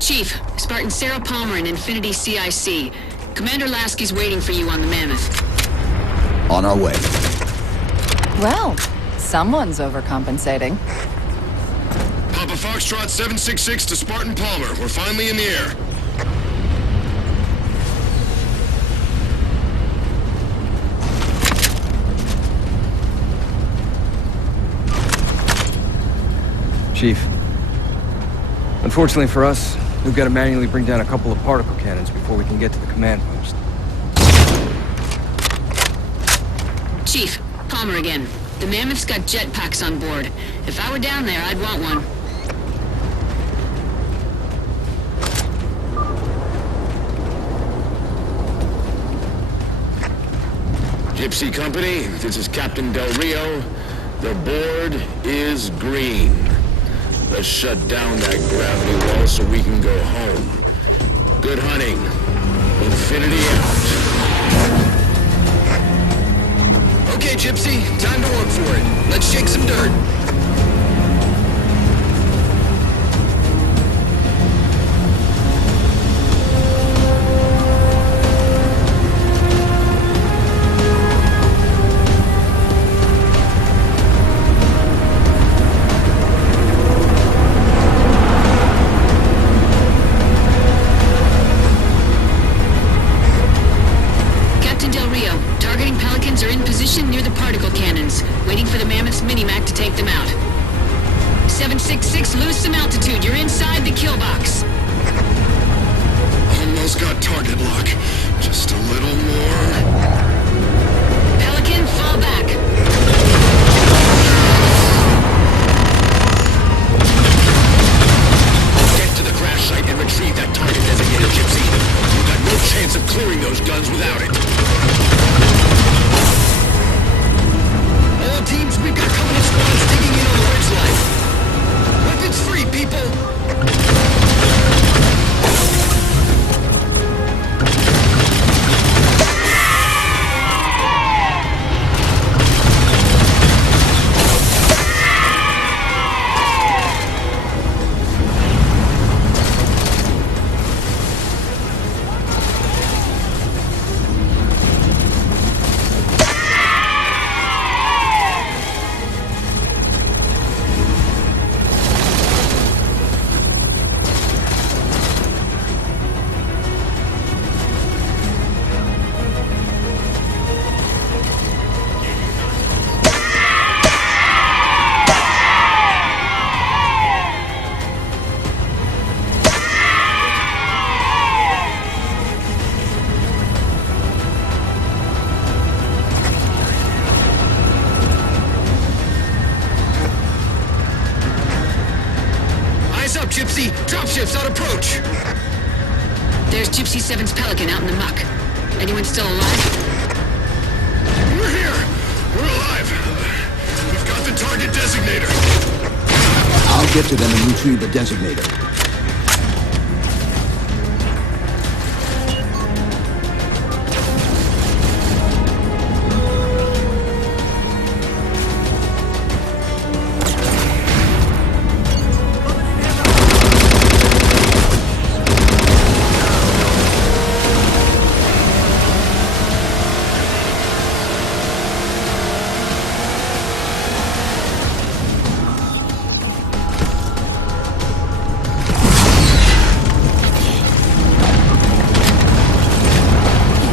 Chief, Spartan Sarah Palmer in Infinity CIC. Commander Lasky's waiting for you on the Mammoth. On our way. Well, someone's overcompensating. Papa Foxtrot 766 to Spartan Palmer. We're finally in the air. Chief. Unfortunately for us, we've got to manually bring down a couple of particle cannons before we can get to the command post. Chief, Palmer again. The Mammoth's got jetpacks on board. If I were down there, I'd want one. Gypsy Company, this is Captain Del Rio. The board is green. Let's shut down that gravity well so we can go home. Good hunting. Infinity out. Okay, Gypsy, time to work for it. Let's shake some dirt. Near the particle cannons, waiting for the Mammoth's mini-mac to take them out. 766, lose some altitude. You're inside the kill box. Almost got target lock. Just a little more. Pelican, fall back. Get to the crash site and retrieve that target designator, Gypsy. You've got no chance of clearing those guns without it. Teams, we've got company squads digging in on the ridgeline. Weapons free, people! Gypsy, dropships on approach! There's Gypsy 7's Pelican out in the muck. Anyone still alive? We're here! We're alive! We've got the target designator! I'll get to them and retrieve the designator.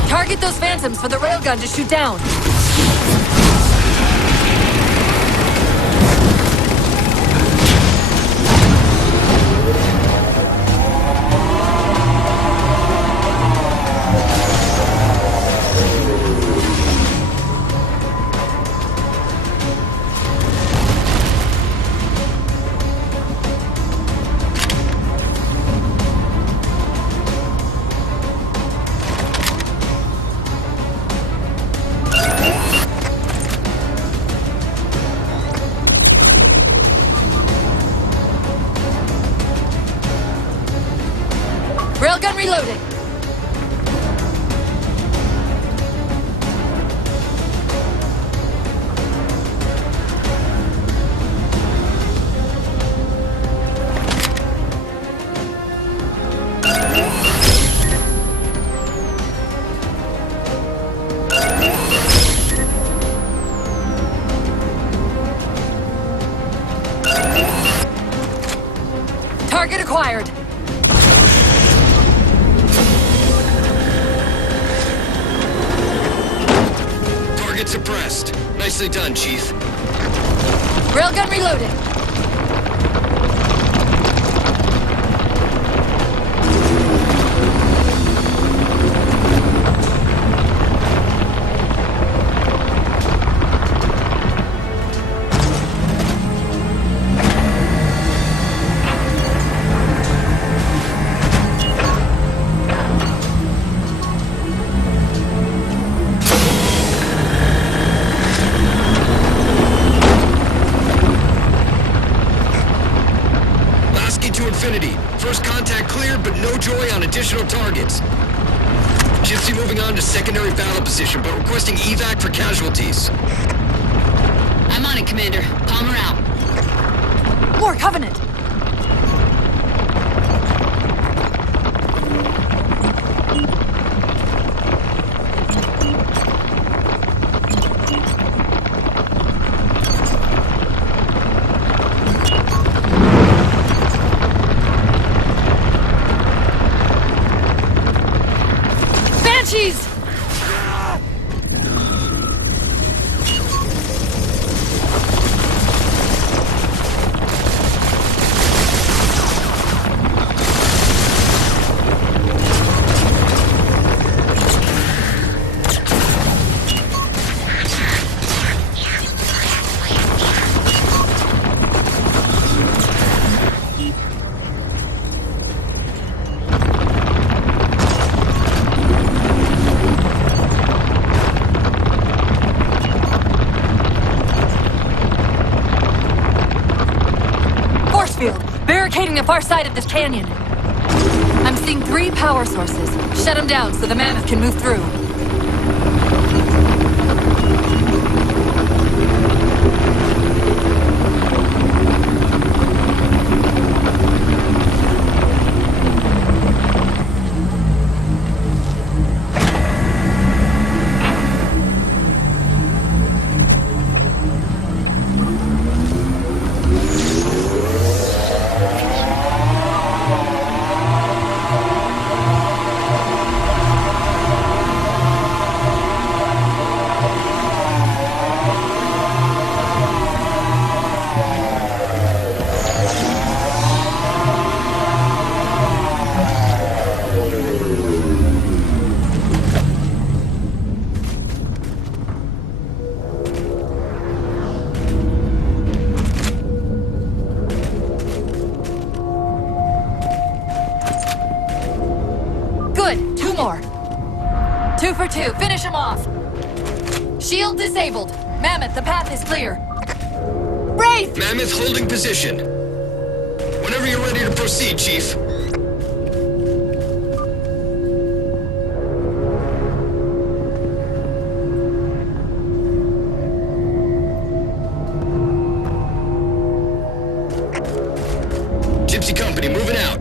Target those phantoms for the railgun to shoot down. Railgun reloaded. acquired. Target suppressed. Nicely done, Chief. Railgun reloading. Infinity. First contact cleared, but no joy on additional targets. Gypsy moving on to secondary battle position, but requesting evac for casualties. I'm on it, Commander. Palmer out. More Covenant. Banshees! Barricading the far side of this canyon. I'm seeing 3 power sources. Shut them down so the mammoth can move through. Good. 2 more. 2 for 2. Finish him off. Shield disabled. Mammoth, the path is clear. Wraith! Mammoth holding position. Whenever you're ready to proceed, Chief. Gypsy Company moving out.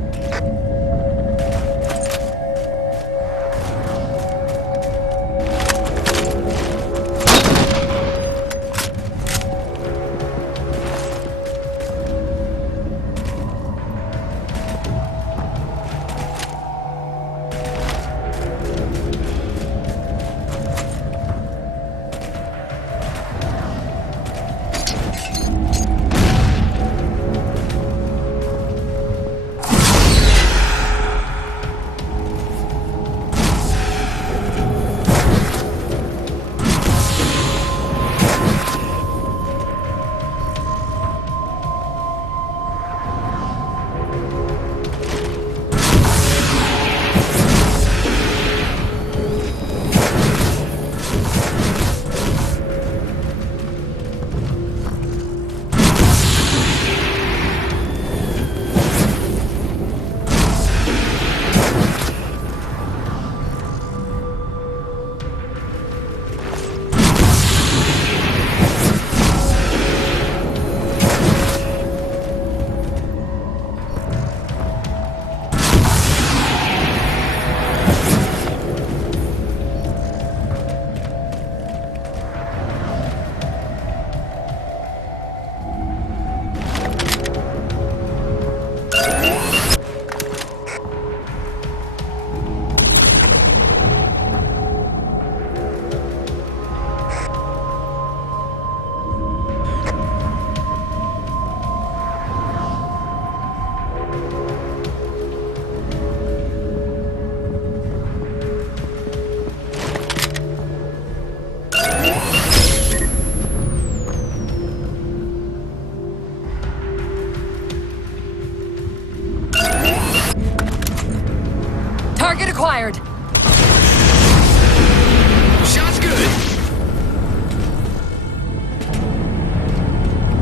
required. Shot's good.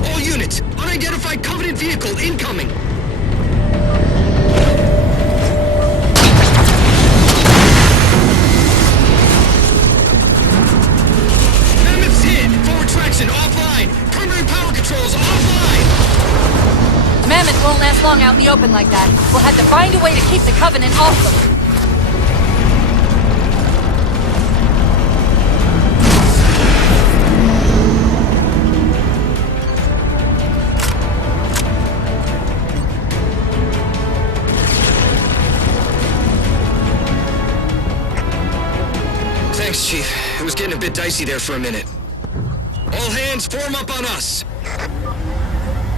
All units, unidentified Covenant vehicle incoming. Mammoth's hit. Forward traction offline. Primary power controls offline. Mammoth won't last long out in the open like that. We'll have to find a way to keep the Covenant off them. Thanks, Chief. It was getting a bit dicey there for a minute. All hands form up on us.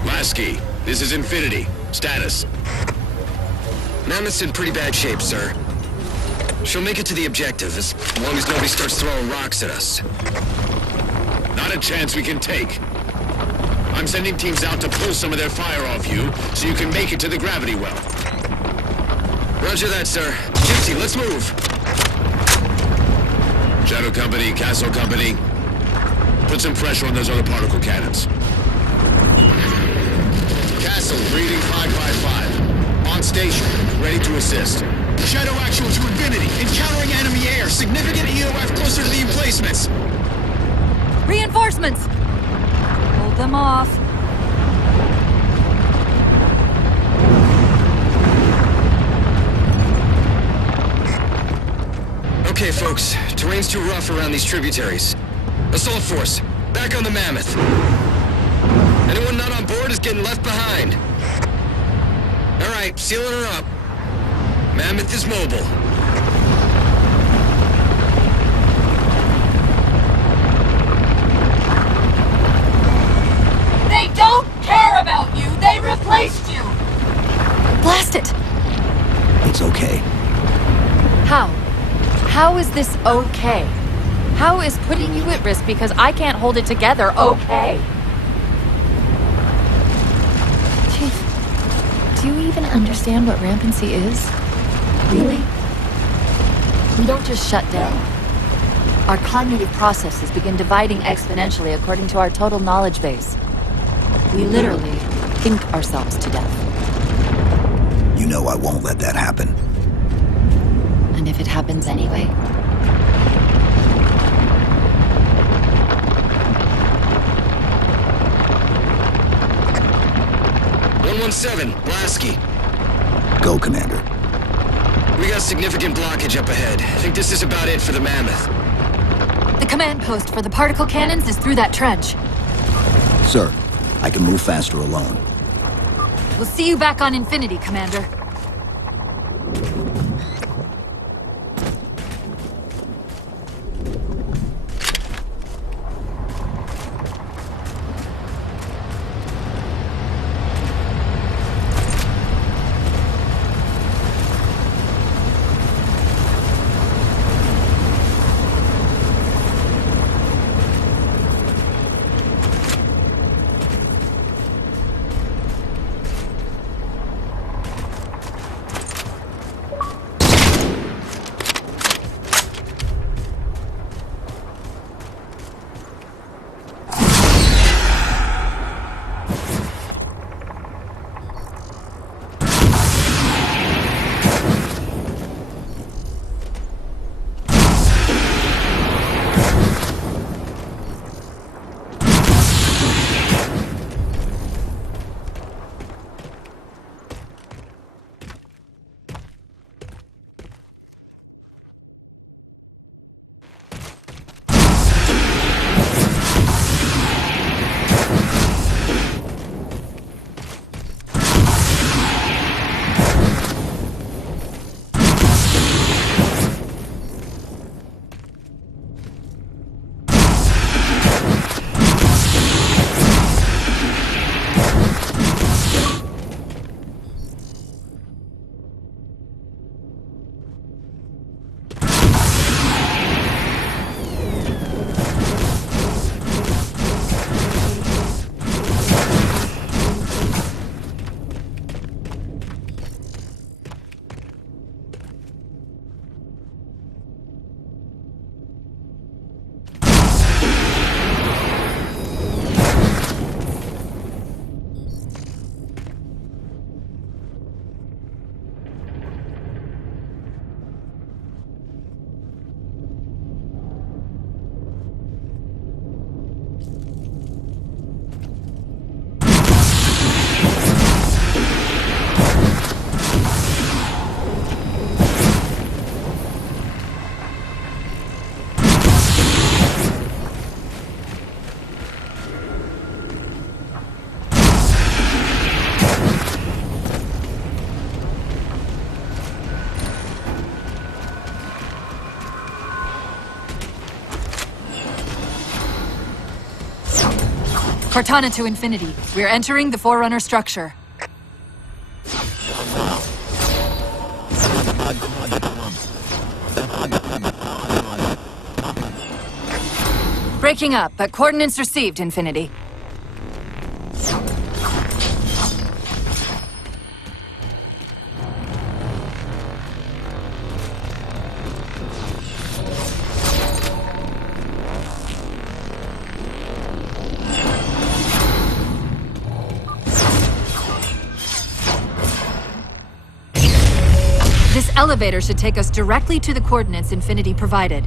Lasky, this is Infinity. Status. Mammoth's in pretty bad shape, sir. She'll make it to the objective as long as nobody starts throwing rocks at us. Not a chance we can take. I'm sending teams out to pull some of their fire off you so you can make it to the gravity well. Roger that, sir. Gypsy, let's move. Shadow Company, Castle Company, put some pressure on those other particle cannons. Castle, reading 555. On station, ready to assist. Shadow actual to Infinity. Encountering enemy air. Significant EOF closer to the emplacements. Reinforcements! Hold them off. Okay, folks. Terrain's too rough around these tributaries. Assault force, back on the Mammoth. Anyone not on board is getting left behind. All right, sealing her up. Mammoth is mobile. They don't care about you! They replaced you! Blast it! It's okay. How? How is this okay? How is putting you at risk because I can't hold it together okay? Chief, do you even understand what rampancy is? Really? We don't just shut down. Our cognitive processes begin dividing exponentially according to our total knowledge base. We literally think ourselves to death. You know I won't let that happen. And if it happens anyway? 117, Lasky. Go, Commander. We got significant blockage up ahead. I think this is about it for the Mammoth. The command post for the particle cannons is through that trench. Sir, I can move faster alone. We'll see you back on Infinity, Commander. Cortana to Infinity. We're entering the Forerunner structure. Breaking up, but coordinates received, Infinity. This elevator should take us directly to the coordinates Infinity provided.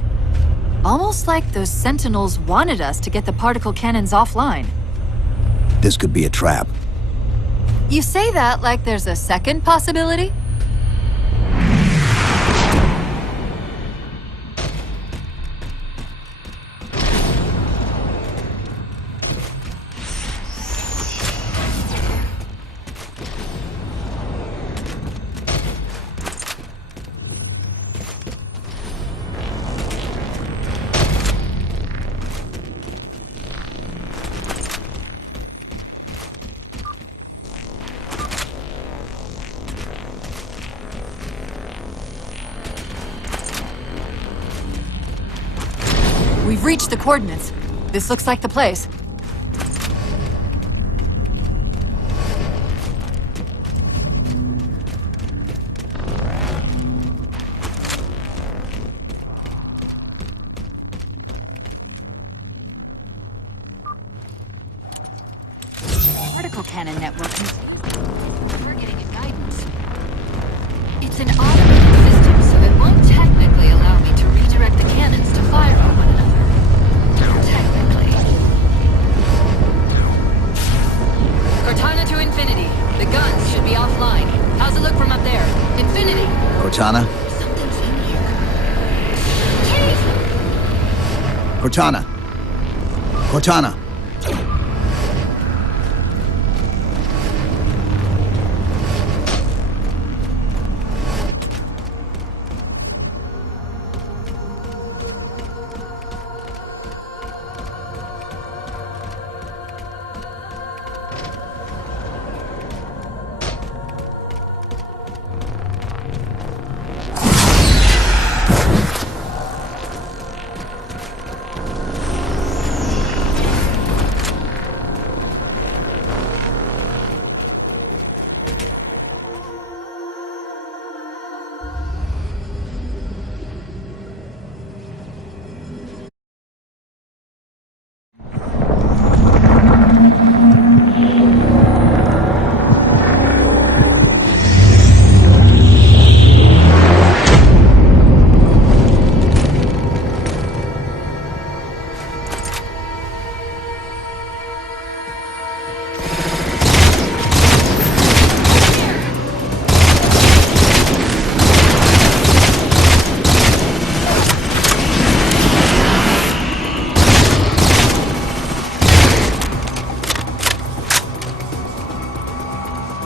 Almost like those Sentinels wanted us to get the particle cannons offline. This could be a trap. You say that like there's a second possibility? We've reached the coordinates. This looks like the place. Particle cannon network. We're getting a guidance. It's an automated system, so it won't technically allow me to redirect the cannons to fire on one another. Technically. Cortana to Infinity. The guns should be offline. How's it look from up there? Infinity! Cortana? Something's in here. Chief! Cortana! Cortana!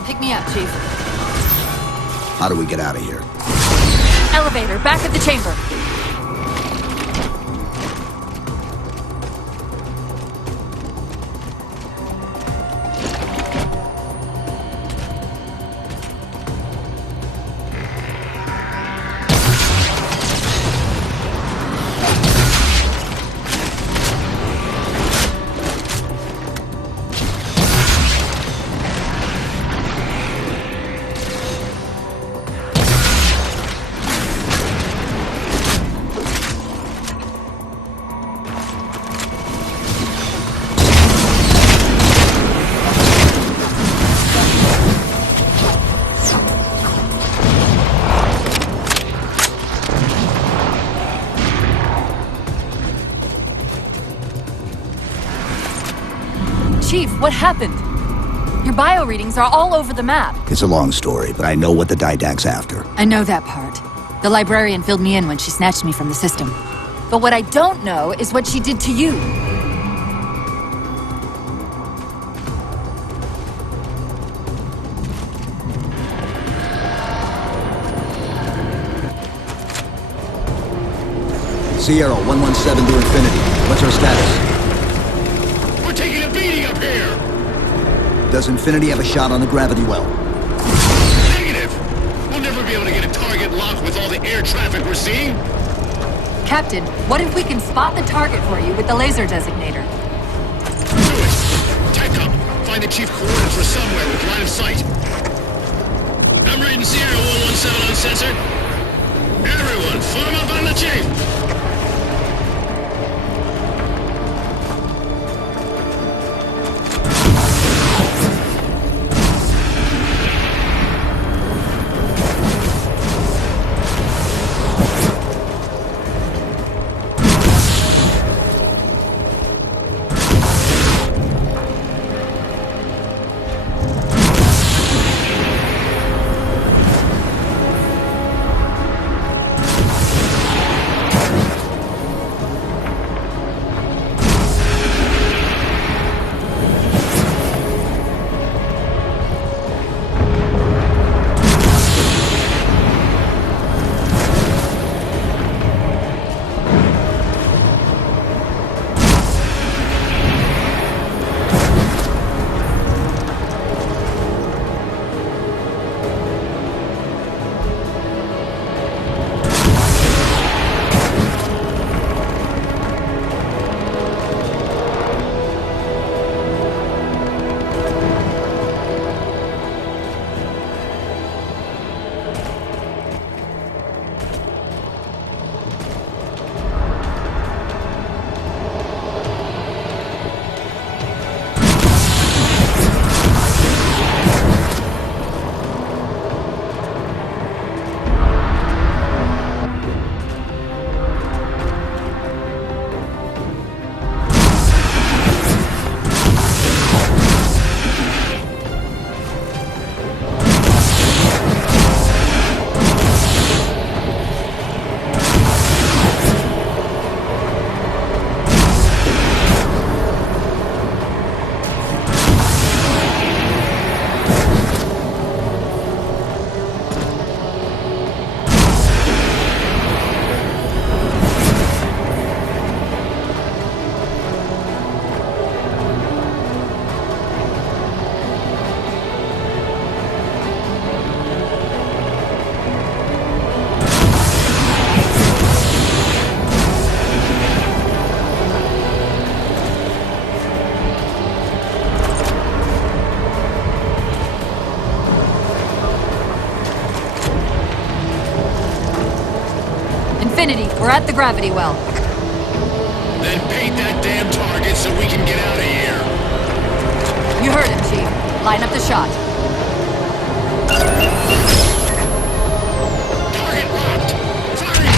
Pick me up, Chief. How do we get out of here? Elevator, back at the chamber. Chief, what happened? Your bio readings are all over the map. It's a long story, but I know what the Didact's after. I know that part. The librarian filled me in when she snatched me from the system. But what I don't know is what she did to you. Sierra 117 to Infinity. What's our status? We're taking a beating up here! Does Infinity have a shot on the gravity well? Negative! We'll never be able to get a target lock with all the air traffic we're seeing. Captain, what if we can spot the target for you with the laser designator? Do it! Tech up! Find the chief coordinates for somewhere with line of sight. I'm reading Sierra 117 on sensor. Everyone, form up on the chief! Infinity, we're at the gravity well. Then paint that damn target so we can get out of here. You heard him, Chief. Line up the shot. Target locked! Firing!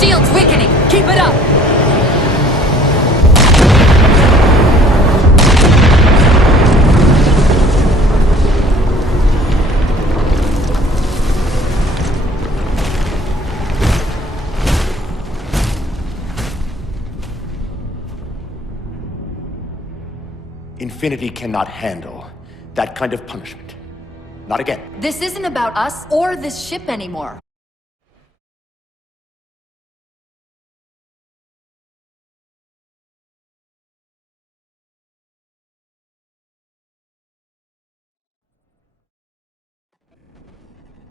Shield's weakening. Keep it up. Infinity cannot handle that kind of punishment. Not again. This isn't about us or this ship anymore.